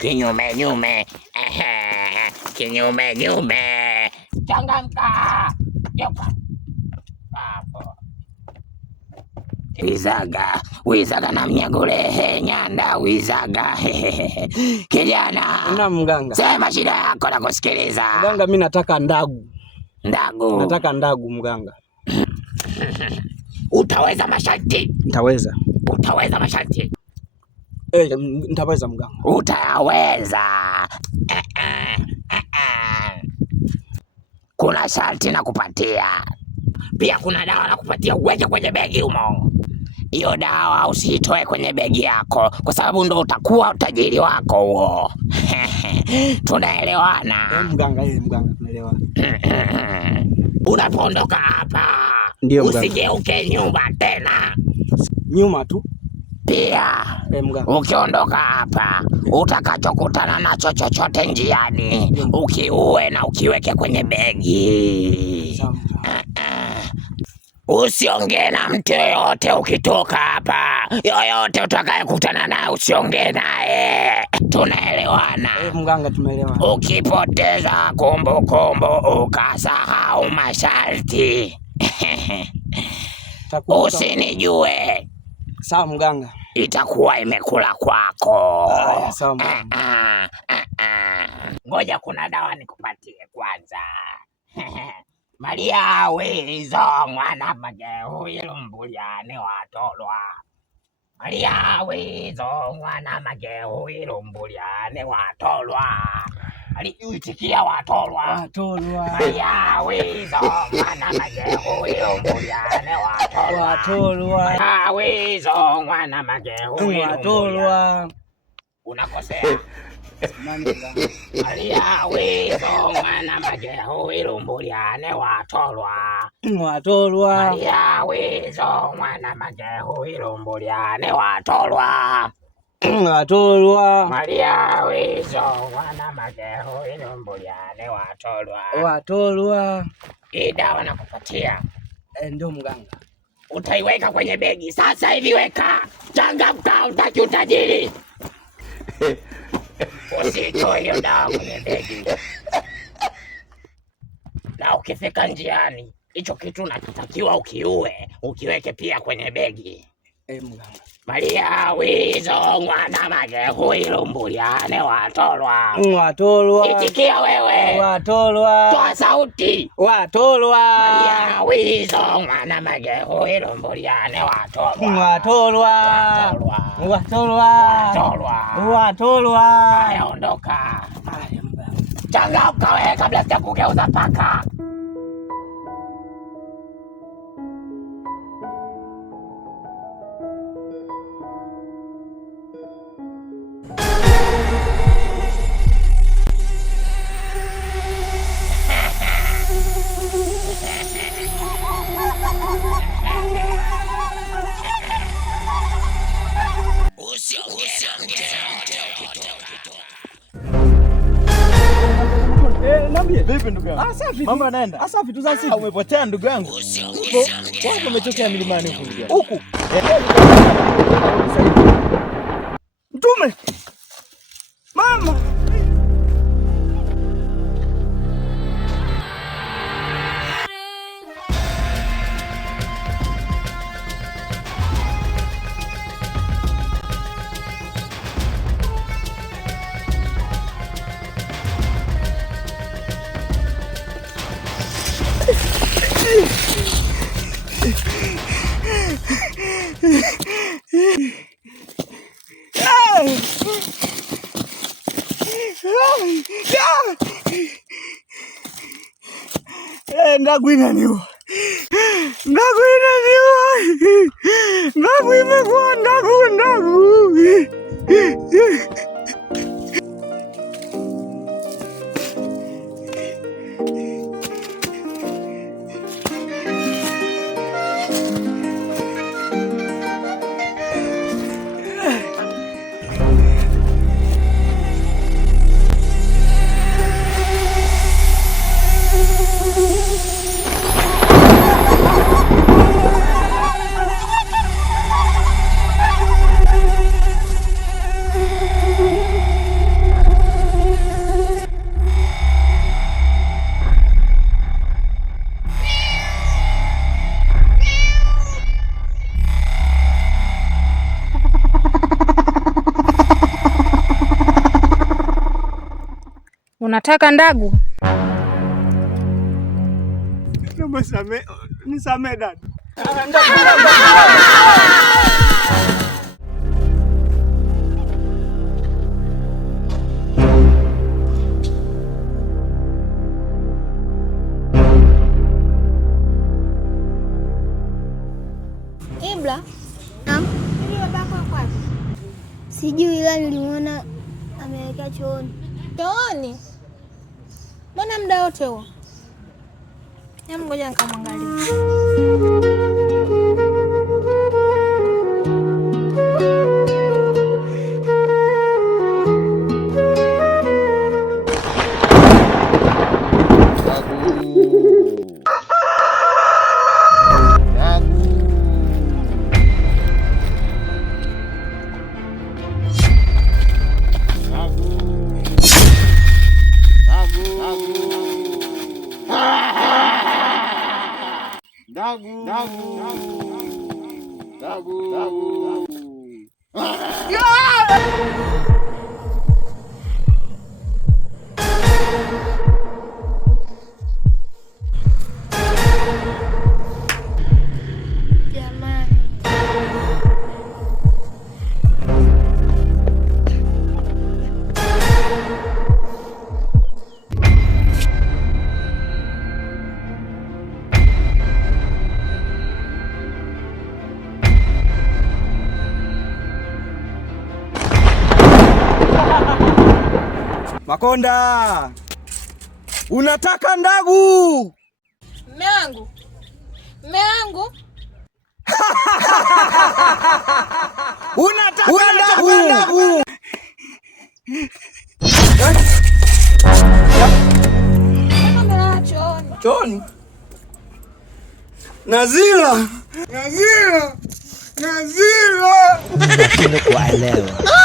Kinyume. Kinyume. Changamka. Yoka. Hapo. Wizaga na mnyagule Nyanda wizaga. Kijana. Na mganga. Sema shida yako na kusikiliza. Mganga, mimi nataka ndagu. Ndagu. Nataka ndagu mganga. Utaweza masharti? Nitaweza. Utaweza masharti? Nitaweza mganga. Utaweza. Kuna sharti na kupatia. Pia kuna dawa na kupatia, uweke kwenye begi humo. Hiyo dawa usitoe kwenye begi yako, kwa sababu ndo utakuwa utajiri wako huo. Tunaelewana? Mganga, tunaelewana. Unapoondoka hapa usigeuke nyuma tena. Nyuma tu. Pia ukiondoka hapa utakachokutana nacho chochote njiani ukiue na ukiweke kwenye begi. Usiongee na mtu yoyote ukitoka hapa. Yoyote utakayekutana naye usiongee naye. Tunaelewana? Mganga, tumeelewana. Ukipoteza kumbukumbu ukasahau masharti usinijue. Sawa mganga. Itakuwa imekula kwako. Sawa mganga. Ngoja kuna dawa nikupatie kwanza. Maria wizo mwana majehuilu mbuliane watolwa. Maria wizo mwana majehuilu mbuliane watolwa. Aliitikia watolwa. Maria wizo mwana majehuilu mbuliane watolwa. Maria wizo mwana majehuilu watolwa. Unakosea. Maria wizo mwana majehuilu mbuliane watolwa. Maria wizo mwana majehuilu mbuliane watolwa. Maria wizo mwana majehuilu mbuliane watolwa. Hii dawa nakupatia. Ndio mganga. Utaiweka kwenye begi sasa hivi, weka. Changamka, utaki utajiri. Usitoe hiyo dawa kwenye begi. Na ukifika njiani, hicho kitu unatakiwa ukiue, ukiweke pia kwenye begi. Mganga. Maria wizo mwana majehuilu mbuliane watolwa. Itikia wewe. Toa sauti. Maria wizo mwana majehuilu mbuliane watolwa. Haya, ondoka. Changamka wewe kabla sijakugeuza paka. Vipi ndugu yangu? Safi. Mambo yanaenda? Safi tu za siku. Umepotea ndugu yangu. Wapi umetokea milimani huko ndugu yangu? Huku. Mtume. Mama. Ndagu inaniua. Ndagu imekuwa ndagu. Unataka ndagu? Nisamee dada. Ibla. Naam. Ili babako kwa wapi? Sijui, ila nilimuona ameelekea chooni. Chooni? Mbona muda wote huo? Hebu ngoja nikamwangalie. Makonda, unataka ndagu? Mume wangu. Mume wangu. Unataka ndagu? Chooni. Nazira. Nashindwa kuelewa.